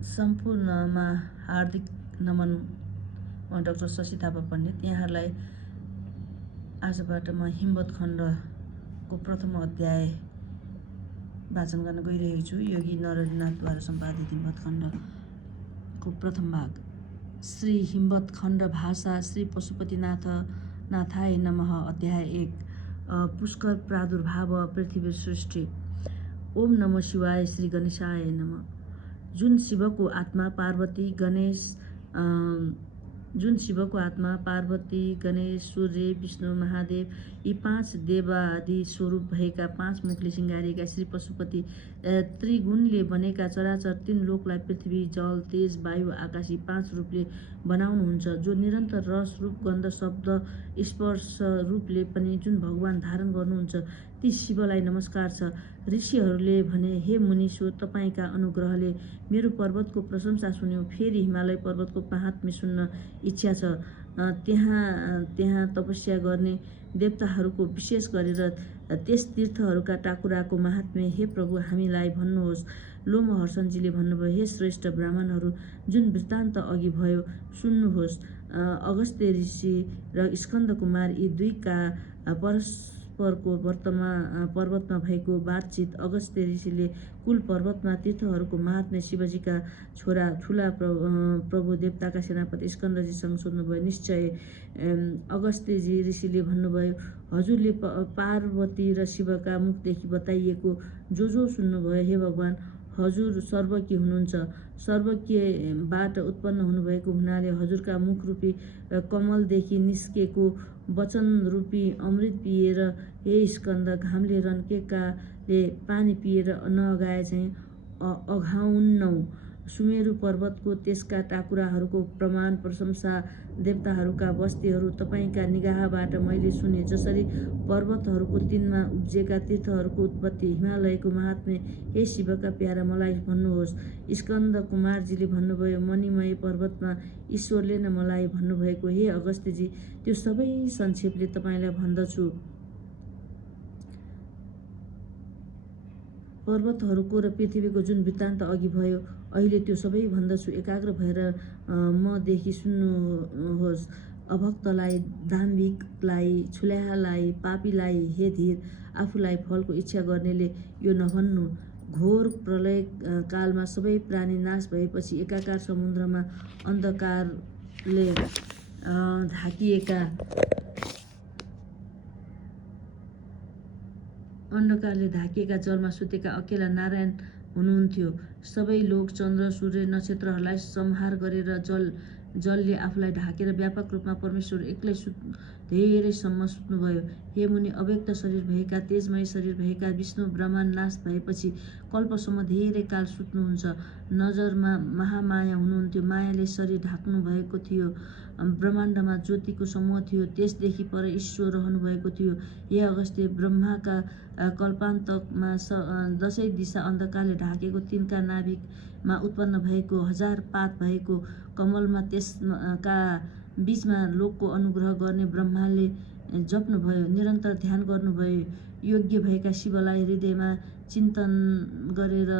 सम्पूर्णमा हार्दिक नमन। म डाक्टर शशि थापा पण्डित यहाँहरूलाई आजबाट म हिम्मत खण्डको प्रथम अध्याय वाचन गर्न गइरहेको छु। योगी नरहरिनाथद्वारा सम्पादित हिम्मत खण्डको प्रथम भाग। श्री हिम्मत खण्ड भाषा श्री पशुपतिनाथ नाथाय नमः। अध्याय 1 पुष्कर प्रादुर्भाव पृथ्वी सृष्टि। ओम नमः शिवाय। श्री गणेशाय नमः। जुन शिवको आत्मा पार्वती गणेश सूर्य विष्णु महादेव यी 5 देवादि स्वरूप भएका 5 मुखले सिंगारिएका श्री पशुपति त्रिगुणले बनेका चराचर 3 लोकलाई पृथ्वी जल तेज वायु आकाश यी 5 रूपले बनाउनुहुन्छ। जो निरन्तर रस रूप गन्ध शब्द स्पर्श रूपले पनि जुन भगवान धारण गर्नुहुन्छ ती शिवलाई नमस्कार छ। ऋषिहरूले भने, हे मुनिश्वर, तपाईँका अनुग्रहले मेरो पर्वतको प्रशंसा सुन्यो। फेरि हिमालय पर्वतको महात्म्य सुन्न इच्छा छ। त्यहाँ तपस्या गर्ने देवताहरूको विशेष गरेर त्यस तीर्थहरूका टाकुराको महात्म्य हे प्रभु हामीलाई भन्नुहोस्। लोमहर्षणजीले भन्नुभयो, हे श्रेष्ठ ब्राह्मणहरू, जुन वृत्तान्त अघि भयो सुन्नुहोस्। अगस्त्य ऋषि र स्कन्द कुमार यी दुईका परस्परको पर्वतमा भएको बातचित। अगस्त्य ऋषिले कुल पर्वतमा तीर्थहरूको महात्म्य शिवजीका छोरा ठुला प्रभु देवताका सेनापति स्कन्दजीसँग सोध्नुभयो। निश्चय अगस्त्यजी ऋषिले भन्नुभयो, हजुरले पार्वती र शिवका मुखदेखि बताइएको जो सुन्नुभयो, हे भगवान, हजुर सर्वज्ञ हुनुहुन्छ। सर्वज्ञबाट उत्पन्न हुनुभएको हुनाले हजुरका मुखरूपी कमलदेखि निस्केको वचनरूपी अमृत पिएर हे स्कन्द, घामले रन्केकाले पानी पिएर नअगाए चाहिँ अघाउन्नौ। सुमेरु पर्वतको त्यसका टाकुराहरूको प्रमाण प्रशंसा देवताहरूका बस्तीहरू तपाईँका निगाहबाट मैले सुने। जसरी पर्वतहरूको तिनमा उब्जेका तीर्थहरूको उत्पत्ति, हिमालयको महात्म्य हे शिवका प्यारा मलाई भन्नुहोस्। स्कन्द कुमारजीले भन्नुभयो, मणिमय पर्वतमा ईश्वरले नै मलाई भन्नुभएको, हे अगस्त्यजी, त्यो सबै संक्षेपले तपाईँलाई भन्दछु। पर्वतहरूको र पृथ्वीको जुन वृत्तान्त अघि भयो अहिले त्यो सबै भन्दछु। एकाग्र भएर मदेखि सुन्नुहोस्। अभक्तलाई, दाम्भिकलाई, छुल्याहालाई, पापीलाई हे धीर, आफूलाई फलको इच्छा गर्नेले यो नभन्नु। घोर प्रलय कालमा सबै प्राणी नाश भएपछि एकाकार समुद्रमा अन्धकारले ढाकिएका जलमा सुतेका अकेला नारायण हुनुहुन्थ्यो। सबै लोक, चन्द्र, सूर्य, नक्षत्रहरूलाई संहार गरेर जलले आफूलाई ढाकेर व्यापक रूपमा परमेश्वर एक्लै धेरैसम्म सुत्नुभयो। हे मुनि, अव्यक्त शरीर भएका, तेजमय शरीर भएका विष्णु ब्रह्मा नाश भएपछि कल्पसम्म धेरै काल सुत्नुहुन्छ। नजरमा महामाया हुनुहुन्थ्यो। मायाले शरीर ढाक्नु भएको थियो। ब्रह्माण्डमा ज्योतिको समूह थियो। त्यसदेखि पर ईश्वर रहनुभएको थियो। हे अगस्त्य, ब्रह्माका कल्पान्तकमा 10 दिशा अन्धकारले ढाकेको तिनका नाभिकमा उत्पन्न भएको 1000 पात भएको कमलमा त्यसका बीचमा लोकको अनुग्रह गर्ने ब्रह्माले जप्नुभयो, निरन्तर ध्यान गर्नुभयो। योग्य भएका शिवलाई हृदयमा चिन्तन गरेर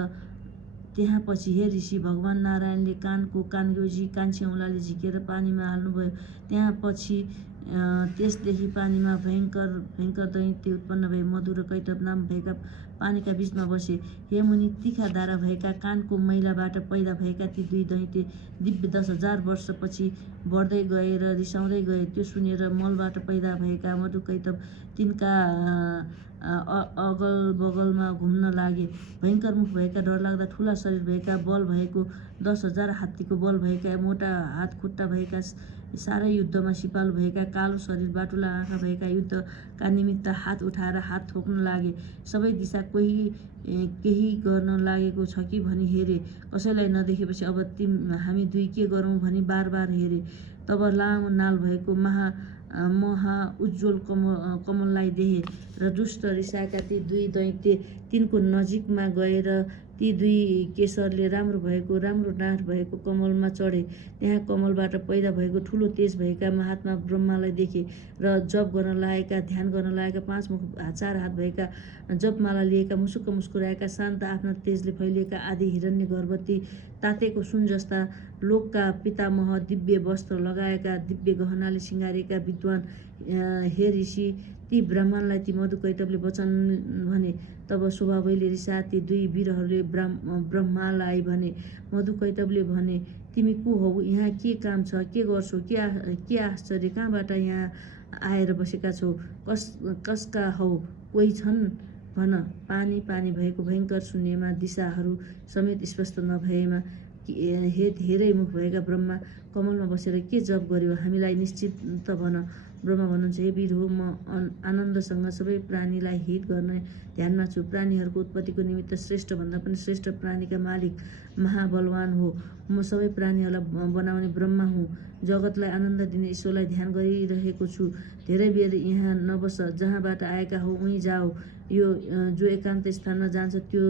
त्यहाँ पछि हे ऋषि, भगवान नारायणले कानको कानग्योजी कान्छी औँलाले झिकेर पानीमा हाल्नुभयो। त्यहाँ पछि त्यसदेखि पानीमा भयङ्कर दैत्य उत्पन्न भए मधु र कैटभ नाम भएका पानीका बीचमा बसे। हे मुनि, तीखा धारा भएका कानको मैलाबाट पैदा भएका ती 2 दैत्य दिव्य 10,000 वर्षपछि बढ्दै गए र रिसाउँदै गए। त्यो सुनेर मलबाट पैदा भएका मधु कैटभ तिनका अगल बगलमा घुम्न लागे। भयङ्कर मुख भएका, डरलाग्दा ठुला शरीर भएका, बल भएको 10,000 हात्तीको बल भएका, मोटा हात खुट्टा भएका, सारै युद्धमा सिपालु भएका, कालो शरीर बाटुला आँखा भएका युद्धका निमित्त हात उठाएर हात ठोक्न लागे। सबै दिशा केही गर्न लागेको छ कि भनी हेरे। कसैलाई नदेखेपछि अब हामी 2 के गरौँ भनी बार हेरे। तब लामो नाल भएको महा उज्ज्वल कमललाई देखे र दुष्ट रिसाएका ती 2 दैत्य तिनको नजिकमा गएर ती दुई केशरले राम्रो डाँठ भएको कमलमा चढे। त्यहाँ कमलबाट पैदा भएको ठुलो तेज भएका महात्मा ब्रह्मालाई देखे र जप गर्न लागेका, ध्यान गर्न लागेका, 5 मुख 4 हात भएका, जपमाला लिएका, मुसुक्क मुस्कुराएका, शान्त आफ्ना तेजले फैलिएका आदि हिरण्य गर्भवती तातेको सुन जस्ता लोकका पितामह, दिव्य वस्त्र लगाएका, दिव्य गहनाले सिँगारेका विद्वान हे ऋषि, ती ब्राह्मणलाई ती मधुकैटभले वचन भने। तब स्वभावैले रिसा ती दुई वीरहरूले ब्रह्मालाई भने। मधुकैटभले भने, तिमी को हौ? यहाँ के काम छ? के गर्छौ? के आश्चर्य? कहाँबाट यहाँ आएर बसेका छौ? कसका हौ? कोही छन् भन। पानी भएको भयङ्कर शून्यमा, दिशाहरू समेत स्पष्ट नभएमा, हे धेरै मुख भएका ब्रह्मा, कमलमा बसेर के जप गर्यो? हामीलाई निश्चित त भन। ब्रह्मा भन्नुहुन्छ, हे वीर हो, म आनन्दसँग सबै प्राणीलाई हित गर्ने ध्यानमा छु। प्राणीहरूको उत्पत्तिको निमित्त श्रेष्ठ भन्दा पनि श्रेष्ठ प्राणीका मालिक महाबलवान हो। म सबै प्राणीहरूलाई बनाउने ब्रह्मा हुँ। जगतलाई आनन्द दिने ईश्वरलाई ध्यान गरिरहेको छु। धेरै बेर यहाँ नबस, जहाँबाट आएका हौ उहीँ जाओ। जो एकान्त स्थानमा जान्छ त्यो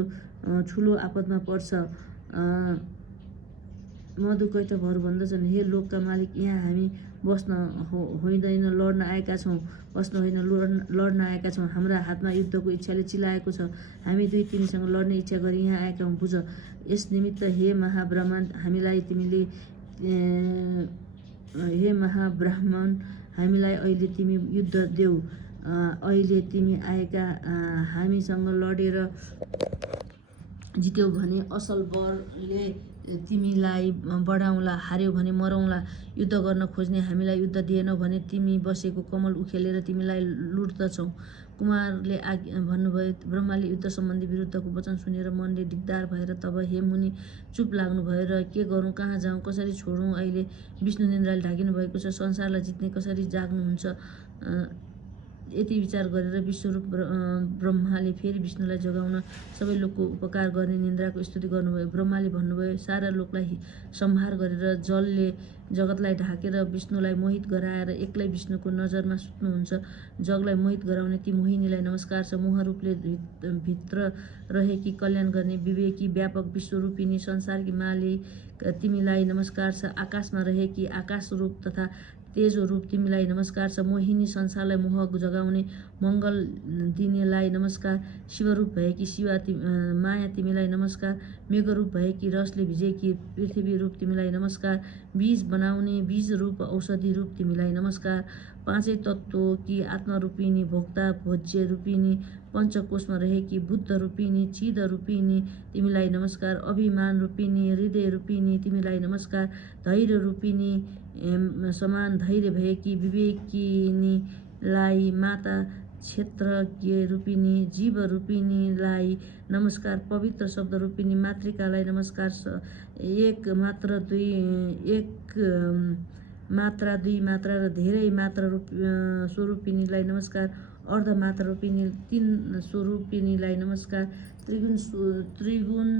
ठुलो आपदमा पर्छ। मधुकैटभहरू भन्दछन्, हे लोकका मालिक, यहाँ हामी बस्न होइन लड्न आएका छौँ। बस्न होइन लड्न आएका छौँ। हाम्रा हातमा युद्धको इच्छाले चिलाएको छ। हामी दुई तिनीसँग लड्ने इच्छा गरी यहाँ आएका हौँ, बुझ। यस निमित्त हे महाब्राह्मण, हामीलाई अहिले तिमी युद्ध देऊ। अहिले तिमी आएका हामीसँग लडेर जित्यौ भने असल वरले तिमीलाई बढाउँला, हार्यौ भने मरौँला। युद्ध गर्न खोज्ने हामीलाई युद्ध दिएनौ भने तिमी बसेको कमल उखेलेर तिमीलाई लुट्दछौ। कुमारले भन्नुभयो। ब्रह्माले युद्ध सम्बन्धी विरुद्धको वचन सुनेर मनले दिगदार भएर तब हे मुनि चुप लाग्नुभयो र के गरौँ, कहाँ जाउँ, कसरी छोडौँ? अहिले विष्णु निन्द्राले ढाकिनु भएको छ, संसारलाई जित्ने कसरी जाग्नुहुन्छ? यति विचार गरेर विश्वरूप ब्रह्माले फेरि विष्णुलाई जगाउन सबै लोकको उपकार गर्ने निन्द्राको स्तुति गर्नुभयो। ब्रह्माले भन्नुभयो, सारा लोकलाई संहार गरेर जलले जगतलाई ढाकेर विष्णुलाई मोहित गराएर एक्लै विष्णुको नजरमा सुत्नुहुन्छ। जगलाई मोहित गराउने ती मोहिनीलाई नमस्कार छ। मोहरूपले भित्र रहेकी, कल्याण गर्ने, विवेकी, व्यापक, विश्वरूपिणी, संसारकी मालिक तिमीलाई नमस्कार छ। आकाशमा रहेकी आकाशरूप तथा तेजो रूप तिमीलाई नमस्कार छ। मोहिनी, संसारलाई मोह जगाउने, मङ्गल दिनेलाई नमस्कार। शिवरूप भएकी शिवा, माया तिमीलाई नमस्कार। मेघरूप भएकी, रसले भिजेकी पृथ्वी रूप तिमीलाई नमस्कार। बीज बनाउने, बीज रूप, औषधि रूप तिमीलाई नमस्कार। पाँचै तत्त्वकी आत्मरूपिणी, भोक्ता, भोज्य रूपिणी, पञ्चकोशमा रहेकी बुद्ध रूपिणी, चिद रूपिणी तिमीलाई नमस्कार। अभिमान रूपिणी, हृदय रूपिणी तिमीलाई नमस्कार। धैर्य रूपिणी, समान धैर्य भएकी विवेकिनीलाई माता, क्षेत्रज्ञ रूपिणी, जीव रूपिणीलाई नमस्कार। पवित्र शब्द रूपिणी मातृकालाई नमस्कार। एक मात्रा, दुई मात्रा र धेरै मात्रा स्वरूपिणीलाई नमस्कार। अर्धमात्रा रूपिणी, 3 स्वरूपिणीलाई नमस्कार। त्रिगुण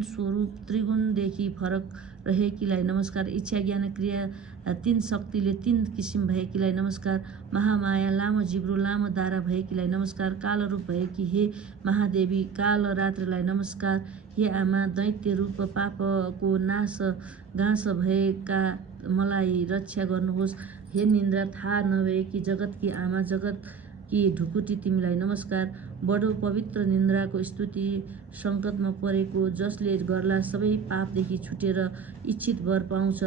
स्वरूप, त्रिगुणदेखि फरक रहेकीलाई नमस्कार। इच्छा, ज्ञान, क्रिया 3 शक्तिले 3 किसिम भएकीलाई नमस्कार। महामाया, लामो जिब्रो, लामो दारा भएकीलाई नमस्कार। कालरूप भएकी हे महादेवी, कालरात्रिलाई नमस्कार। हे आमा, दैत्य रूप, पापको गाँस भएका मलाई रक्षा गर्नुहोस्। हे निन्द्रा, थाहा नभएकी जगतकी आमा, जगतकी ढुकुटी तिमीलाई नमस्कार। बडो पवित्र निन्द्राको स्तुति। सङ्कटमा परेको जसले गर्ला सबै पापदेखि छुटेर इच्छित वर पाउँछ,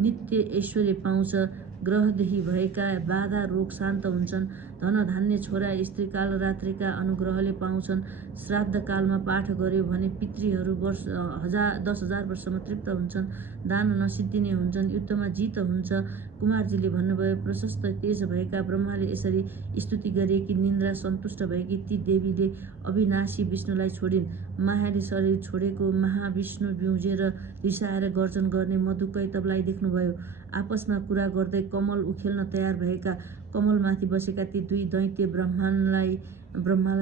नित्य ऐश्वर्य पाउँछ। ग्रहदेखि भएका बाधा रोग शान्त हुन्छन्। धन धान्य, छोरा स्त्री कालरात्रिका अनुग्रहले पाउँछन्। श्राद्ध कालमा पाठ गर्यो भने पितृहरू 10,000 वर्षमा तृप्त हुन्छन्। दान नसिद्धिने हुन्छन्। युद्धमा जित हुन्छ। कुमारजीले भन्नुभयो, प्रशस्त तेज भएका ब्रह्माले यसरी स्तुति गरे कि निन्द्रा सन्तुष्ट भएकी ती देवीले अविनाशी विष्णुलाई छोडिन्। मायाले शरीर छोडेको महाविष्णु ब्युँझेर रिसाएर गर्जन गर्ने मधुकैटभलाई देख्नुभयो। आपसमा कुरा गर्दै कमल उखेल्न तयार भएका, कमलमाथि बसेका ती दुई दैत्य ब्रह्मालाई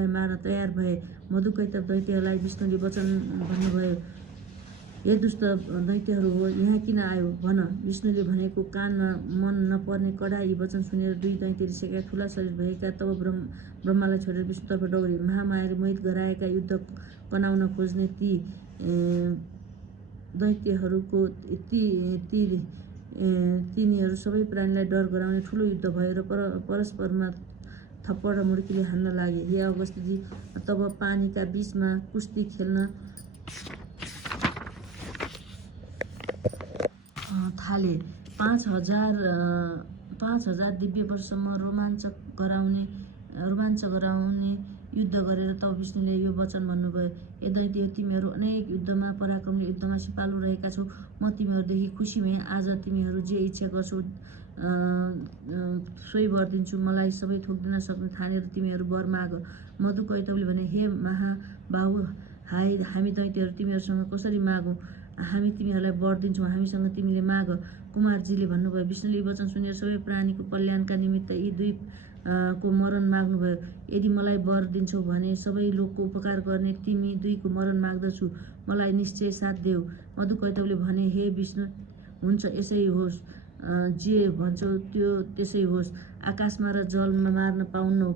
मार्न तयार भए। मधुकैटभ दैत्यहरूलाई विष्णुले वचन भन्नुभयो, हे दुष्ट दैत्यहरू हो, यहाँ किन आयो भन। विष्णुले भनेको कानमा मन नपर्ने कडा यी वचन सुनेर दुई दैत्य रिसेका, ठुला शरीर भएका तब ब्रह्मालाई छोडेर विष्णुतर्फ दौडे। महामायाले मोहित गराएका, युद्ध कनाउन खोज्ने ती दैत्यहरूको तिनीहरू सबै प्राणीलाई डर गराउने ठुलो युद्ध भयो र परस्परमा थप्पड र मुड्कीले हान्न लागे। हे अगस्त्यजी तब पानीका बीचमा कुस्ती खेल्न थाले। 5,000 दिव्य वर्षसम्म रोमाञ्च गराउने युद्ध गरेर तब विष्णुले यो वचन भन्नुभयो, ए दैत्य, तिमीहरू अनेक युद्धमा पराक्रमले युद्धमा सिपालु रहेका छौ। म तिमीहरूदेखि खुसी भएँ। आज तिमीहरू जे इच्छा गर्छौ सोही वर दिन्छु। मलाई सबै थोक दिन सक्ने ठानेर तिमीहरू वर माग। मधुकैटभले भने, हे महाबाहु, हामी दैत्यहरू तिमीहरूसँग कसरी मागौँ? हामी तिमीहरूलाई वर दिन्छौँ, हामीसँग तिमीले माग। कुमारजीले भन्नुभयो, विष्णुले यी वचन सुनेर सबै प्राणीको कल्याणका निमित्त यी दुई को मरण माग्नुभयो। यदि मलाई वर दिन्छौ भने सबै लोकको उपकार गर्ने तिमी दुईको मरण माग्दछु। मलाई निश्चय साथ देऊ। मधुकैटभले भने, हे विष्णु, हुन्छ, यसै होस्। जे भन्छौ त्यो त्यसै होस्। आकाशमा र जलमा मार्न पाउन्नौ,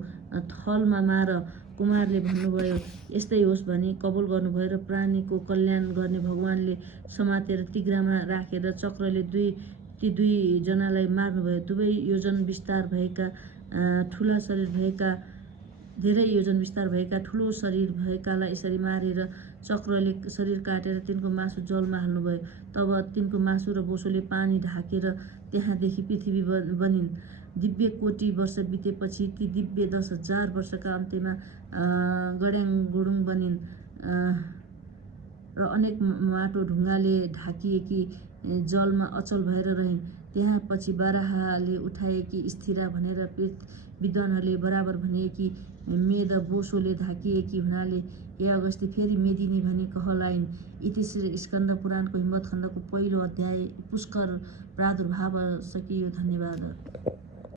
थलमा मार। कुमारले भन्नुभयो, यस्तै होस् भनी कबुल गर्नुभयो र प्राणीको कल्याण गर्ने भगवानले समातेर तिघ्रामा राखेर चक्रले ती दुई जनालाई मार्नुभयो। दुवै योजन विस्तार भएका ठुला शरीर भएका धेरै योजन विस्तार भएका ठुलो शरीर भएकालाई यसरी मारेर चक्रले शरीर काटेर तिनको मासु जलमा हाल्नुभयो। तब तिनको मासु र बोसोले पानी ढाकेर त्यहाँदेखि पृथ्वी बनिन्। दिव्य कोटि वर्ष बितेपछि ती दिव्य 10,000 वर्षका अन्त्यमा गड्याङगुडुङ बनिन् र अनेक माटो ढुङ्गाले ढाकिएकी जलमा अचल भएर रहिन्। त्यहाँ पछि बाराहले उठाएकी स्थिरा भनेर विद्वानहरूले बराबर भनिएकी मेद बोसोले ढाकिएकी हुनाले हे अगस्त्य फेरि मेदिनी भनी कहलाइन्। इति श्री स्कन्द पुराणको हिम्मत खण्डको पहिलो अध्याय पुष्कर प्रादुर्भाव सकियो। धन्यवाद।